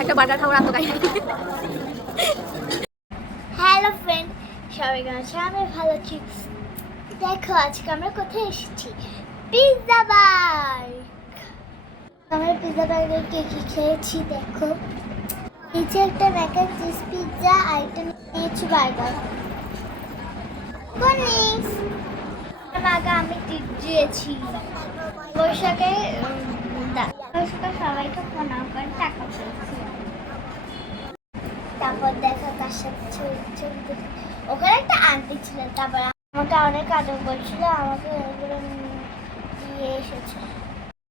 একটা বার্গার খাবার আত্মকাই। Hello friend, সবাই কেমন আছো? আমি ভালো আছি। দেখো আজকে আমরা কোথায় এসেছি? পিৎজা বার। আমরা পিৎজা বার্গার কে কি খেয়েছি দেখো। নিচে একটা ম্যাক অ্যান্ড চিজ পিৎজা আর একটা নিয়েছি বার্গার। কনিস আগে আমি দিয়েছি বৈশাখে সবাইকে ফোন করে টাকা পেয়েছি। তারপর দেখা তার সাথে ছবি ওখানে একটা আন্টি ছিল। তারপর আমাকে অনেক আদর করছিল, আমাকে ওগুলো দিয়ে এসেছে,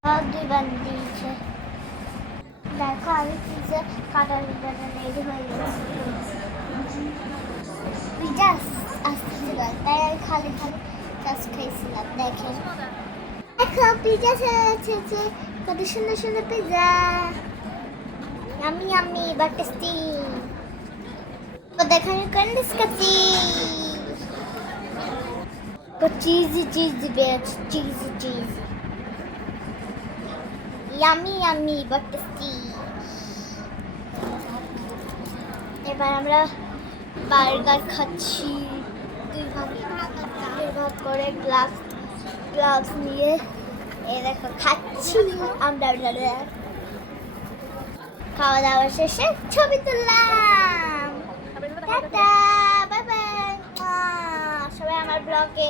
আর 2 বার দিয়েছে। দেখো আমি পিৎজা কাটার জন্য রেডি হয়ে গেছি। পিৎজা আসতেছিল তাই আমি খালি খালি কাজ খাইছিলাম। দেখেন দেখো পিৎজা ছেড়েছে, কত সুন্দর সুন্দর pizza. Yummy yummy but tasty. দেখেন কন্ডিস কাচি চিজ বেচ cheese yummy yummy but tasty. এবার আমরা বার্গার খাচ্ছি 2 ভাগ করে গ্লাভস নিয়ে। এই দেখো খাচ্ছি আমরা। খাওয়া দাওয়া শেষে ছবি তুললাম। Tata, bye bye. সবাই আমার ব্লগে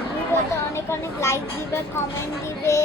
ভিডিওতে অনেক অনেক লাইক দিবে, কমেন্ট দিবে।